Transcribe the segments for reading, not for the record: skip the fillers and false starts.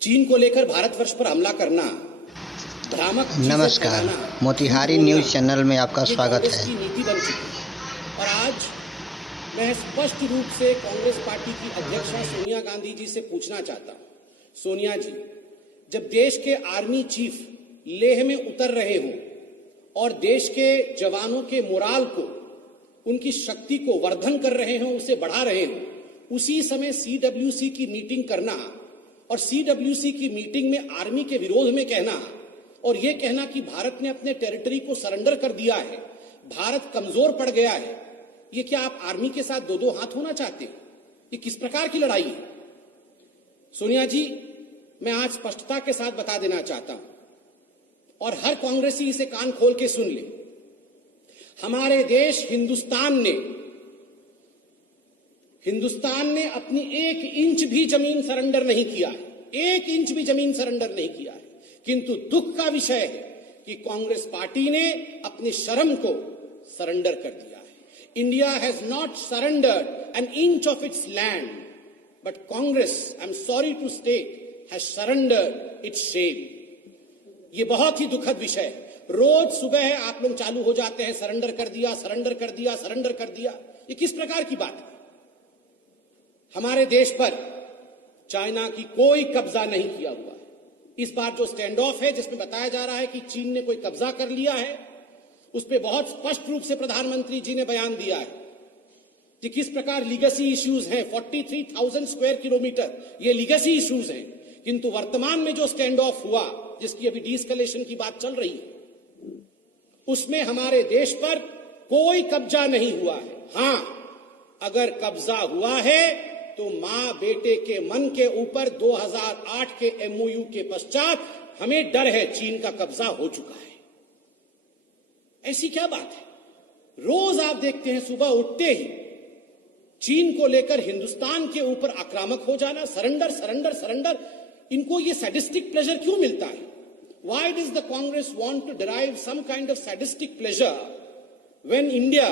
चीन को लेकर भारतवर्ष पर हमला करना, भ्रामक नमस्कार, मोतिहारी न्यूज़ चैनल में आपका स्वागत है। की नीति बन चुकी है। और आज मैं स्पष्ट रूप से कांग्रेस पार्टी की अध्यक्षा सोनिया गांधी जी से पूछना चाहता हूं, सोनिया जी, जब देश के आर्मी चीफ लेह में उतर रहे हों और देश के जवानों के मोराल को, उनकी शक्ति को वर्धन कर रहे हों, उसे बढ़ा रहे हों, उसी समय सीडब्ल्यूसी की मीटिंग करना और सीडब्ल्यूसी की मीटिंग में आर्मी के विरोध में कहना और यह कहना कि भारत ने अपने टेरिटरी को सरेंडर कर दिया है, भारत कमजोर पड़ गया है, ये क्या आप आर्मी के साथ दो दो हाथ होना चाहते हो? ये किस प्रकार की लड़ाई है? सोनिया जी, मैं आज स्पष्टता के साथ बता देना चाहता हूं और हर कांग्रेसी इसे कान खोल के सुन ले। हमारे देश हिंदुस्तान ने अपनी 1 इंच भी जमीन सरेंडर नहीं किया है, 1 इंच भी जमीन सरेंडर नहीं किया है। किंतु दुख का विषय है कि कांग्रेस पार्टी ने अपनी शर्म को सरेंडर कर दिया है। India has not surrendered an inch of its land, but Congress, I am sorry to state, has surrendered its shame. ये बहुत ही दुखद विषय है। रोज सुबह आप लोग चालू हो जाते हैं, सरेंडर कर दिया, सरेंडर कर दिया, सरेंडर कर दिया। ये किस प्रकार की बात है? हमारे देश पर चाइना की कोई कब्जा नहीं किया हुआ है। इस बार जो स्टैंड ऑफ है, जिसमें बताया जा रहा है कि चीन ने कोई कब्जा कर लिया है, उस पर बहुत स्पष्ट रूप से प्रधानमंत्री जी ने बयान दिया है कि किस प्रकार लीगेसी इश्यूज हैं। 43,000 स्क्वायर किलोमीटर ये लीगेसी इश्यूज हैं। किंतु वर्तमान में जो स्टैंड ऑफ हुआ, जिसकी अभी डीएस्केलेशन की बात चल रही है, उसमें हमारे देश पर कोई कब्जा नहीं हुआ है। हां, अगर कब्जा हुआ है तो मां बेटे के मन के ऊपर 2008 के एमओयू के पश्चात हमें डर है, चीन का कब्जा हो चुका है। ऐसी क्या बात है? रोज आप देखते हैं सुबह उठते ही चीन को लेकर हिंदुस्तान के ऊपर आक्रामक हो जाना, सरेंडर सरेंडर सरेंडर। इनको ये सैडिस्टिक प्लेजर क्यों मिलता है? Why does the Congress want to derive some kind of sadistic pleasure when India,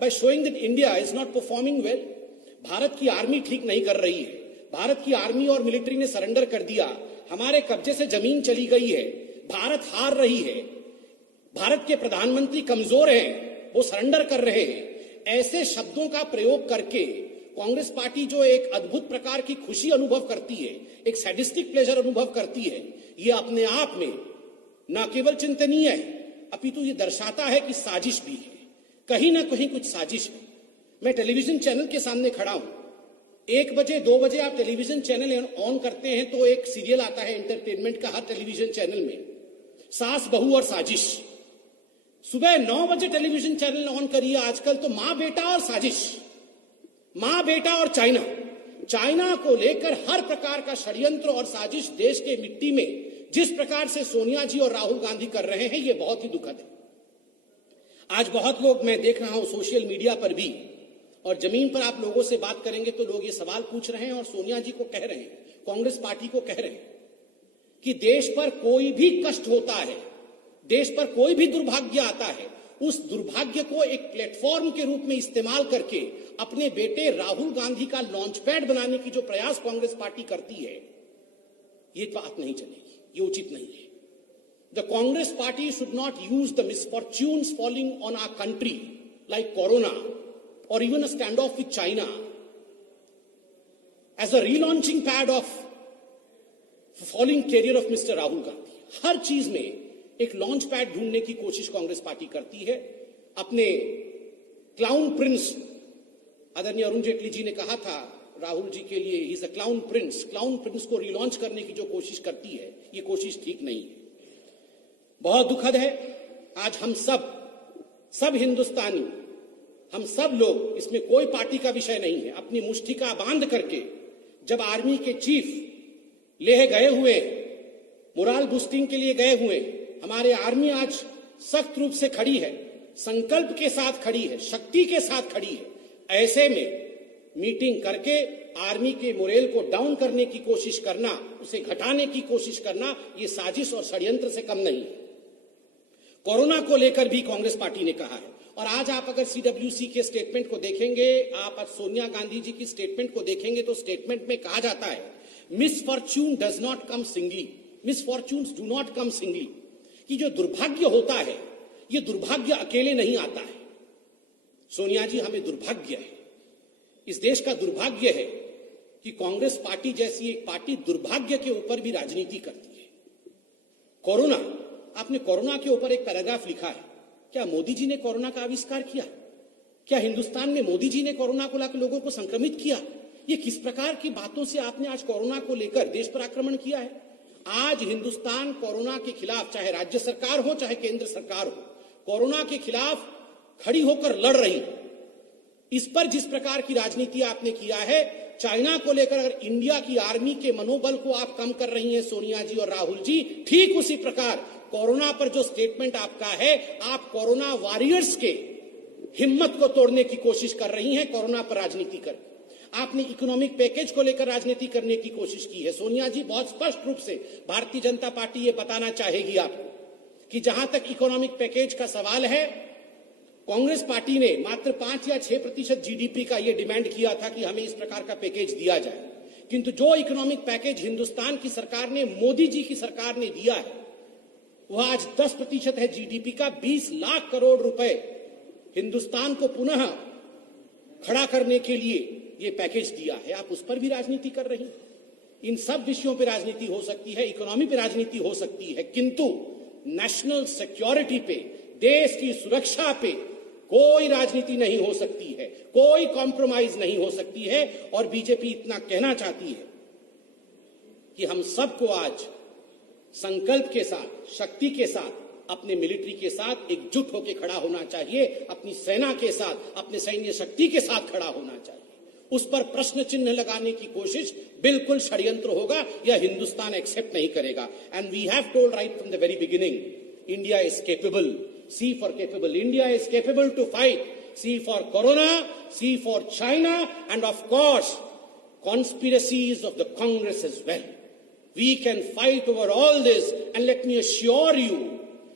by showing that India is not performing well? Bharat की आर्मी ठीक नहीं कर रही है, भारत की आर्मी और मिलिट्री ने सरेंडर कर दिया, हमारे कब्जे से जमीन चली गई है, भारत हार रही है, भारत के प्रधानमंत्री कमजोर हैं, वो सरेंडर कर रहे हैं। ऐसे शब्दों का प्रयोग करके कांग्रेस पार्टी जो एक अद्भुत प्रकार की खुशी अनुभव करती है, एक सैडिस्टिक प्लेजर अनुभव करती है, ये अपने आप में न केवल चिंतनीय है, अपितु ये दर्शाता है कि साजिश भी है, कहीं ना कहीं कुछ साजिश है। मैं टेलीविजन चैनल के सामने खड़ा हूं, 1 बजे 2 बजे आप टेलीविजन चैनल ऑन करते हैं तो एक सीरियल आता है एंटरटेनमेंट का हर टेलीविजन चैनल में, सास बहू और साजिश। सुबह 9 बजे टेलीविजन चैनल ऑन करिए आजकल तो मां बेटा और साजिश, मां बेटा और चाइना को लेकर हर प्रकार का षड्यंत्र और साजिश देश के मिट्टी में जिस प्रकार से सोनिया जी और राहुल गांधी कर रहे हैं, ये बहुत ही दुखद है। आज बहुत लोग, मैं देख रहा हूं सोशल मीडिया पर भी, और जमीन पर आप लोगों से बात करेंगे तो लोग ये सवाल पूछ रहे हैं और सोनिया जी को कह रहे हैं, कांग्रेस पार्टी को कह रहे हैं कि देश पर कोई भी कष्ट होता है, देश पर कोई भी दुर्भाग्य आता है, उस दुर्भाग्य को एक प्लेटफॉर्म के रूप में इस्तेमाल करके अपने बेटे राहुल गांधी का लॉन्च पैड बनाने की जो प्रयास कांग्रेस पार्टी करती है, ये बात नहीं चलेगी, ये उचित नहीं है। The Congress party should not use the misfortunes falling on our country like corona or even a standoff with China as a relaunching pad of falling career of Mr. Rahul Gandhi. हर चीज में एक लॉन्च पैड ढूंढने की कोशिश Congress party करती है। अपने clown Prince, आदरणीय अरुण जेटली जी ने कहा था राहुल जी के लिए, he is a clown Prince को रिलॉन्च करने की जो कोशिश करती है, ये कोशिश ठीक नहीं है, बहुत दुखद है। आज हम सब हिंदुस्तानी, हम सब लोग, इसमें कोई पार्टी का विषय नहीं है, अपनी मुष्टिका बांध करके जब आर्मी के चीफ लेह गए हुए, मोराल बूस्टिंग के लिए गए हुए, हमारे आर्मी आज सख्त रूप से खड़ी है, संकल्प के साथ खड़ी है, शक्ति के साथ खड़ी है। ऐसे में मीटिंग करके आर्मी के मोरेल को डाउन करने की कोशिश करना, उसे घटाने की कोशिश करना, ये साजिश और षड्यंत्र से कम नहीं है। कोरोना को लेकर भी कांग्रेस पार्टी ने कहा है। और आज आप अगर सीडब्ल्यूसी के स्टेटमेंट को देखेंगे, आप आज सोनिया गांधी जी की स्टेटमेंट को देखेंगे तो स्टेटमेंट में कहा जाता है misfortune does not come singly, misfortunes do not come singly, कि जो दुर्भाग्य होता है ये दुर्भाग्य अकेले नहीं आता है। सोनिया जी, हमें दुर्भाग्य है, इस देश का दुर्भाग्य है कि कांग्रेस पार्टी जैसी एक पार्टी दुर्भाग्य के ऊपर भी राजनीति करती है। कोरोना, आपने कोरोना के ऊपर एक पैराग्राफ लिखा है। क्या मोदी जी ने कोरोना का आविष्कार किया? क्या हिंदुस्तान में मोदी जी ने कोरोना को लेकर लोगों को संक्रमित किया? ये किस प्रकार की बातों से आपने आज कोरोना को लेकर देश पर आक्रमण किया है? आज हिंदुस्तान कोरोना के खिलाफ, चाहे राज्य सरकार हो चाहे केंद्र सरकार हो, कोरोना के खिलाफ खड़ी होकर लड़ रही। इस पर जिस प्रकार की राजनीति आपने किया है, चाइना को लेकर अगर इंडिया की आर्मी के मनोबल को आप कम कर रही हैं सोनिया जी और राहुल जी, ठीक उसी प्रकार कोरोना पर जो स्टेटमेंट आपका है, आप कोरोना वॉरियर्स के हिम्मत को तोड़ने की कोशिश कर रही हैं कोरोना पर राजनीति कर। आपने इकोनॉमिक पैकेज को लेकर राजनीति करने की कोशिश की है। सोनिया जी, बहुत स्पष्ट रूप से भारतीय जनता पार्टी ये बताना चाहेगी आपको कि जहां तक इकोनॉमिक पैकेज का सवाल है, कांग्रेस पार्टी ने मात्र 5 या 6% जीडीपी का यह डिमांड किया था कि हमें इस प्रकार का पैकेज दिया जाए, किंतु जो इकोनॉमिक पैकेज हिंदुस्तान की सरकार ने, मोदी जी की सरकार ने दिया है, वह आज 10% है जीडीपी का। 20 लाख करोड़ रुपए हिंदुस्तान को पुनः खड़ा करने के लिए यह पैकेज दिया है। आप उस पर भी राजनीति कर रही हैं। इन सब विषयों पर राजनीति हो सकती है, इकोनॉमी पे राजनीति हो सकती है, किंतु नेशनल सिक्योरिटी पे, देश की सुरक्षा पे कोई राजनीति नहीं हो सकती है, कोई कॉम्प्रोमाइज नहीं हो सकती है। और बीजेपी इतना कहना चाहती है कि हम सबको आज संकल्प के साथ, शक्ति के साथ, अपने मिलिट्री के साथ एकजुट होकर खड़ा होना चाहिए, अपनी सेना के साथ, अपने सैन्य शक्ति के साथ खड़ा होना चाहिए। उस पर प्रश्न चिन्ह लगाने की कोशिश बिल्कुल षड्यंत्र होगा, यह हिंदुस्तान एक्सेप्ट नहीं करेगा। And we have told right from the very beginning, India is capable, C for capable. India is capable to fight. C for Corona, C for China, and of course, conspiracies of the Congress as well. We can fight over all this, and let me assure you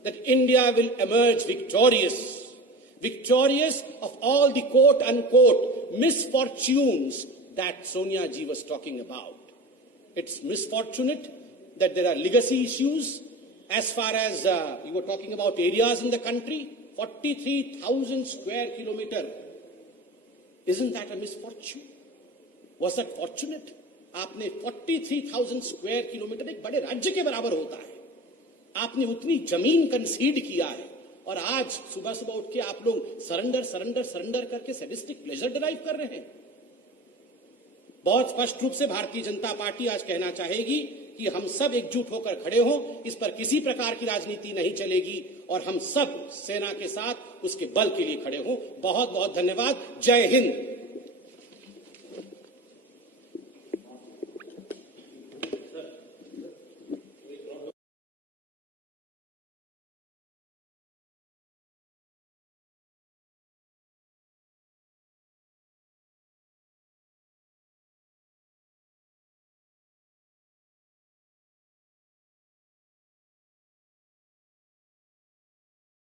that India will emerge victorious. Victorious of all the quote unquote misfortunes that Sonia ji was talking about. It's misfortunate that there are legacy issues. As far as you were talking about areas in the country, 43,000 square kilometer. Isn't that a misfortune? Was that fortunate? आपने 43,000 square kilometre, एक बड़े राज्य के बराबर होता है, आपने उतनी जमीन कंसीड किया है, और आज सुबह सुबह उठ के आप लोग सरेंडर करके सैडिस्टिक प्लेजर डिराइव कर रहे हैं। बहुत स्पष्ट रूप से भारतीय जनता पार्टी आज कहना चाहेगी कि हम सब एकजुट होकर खड़े हों, इस पर किसी प्रकार की राजनीति नहीं चलेगी, और हम सब सेना के साथ उसके बल के लिए खड़े हों। बहुत बहुत धन्यवाद। जय हिंद।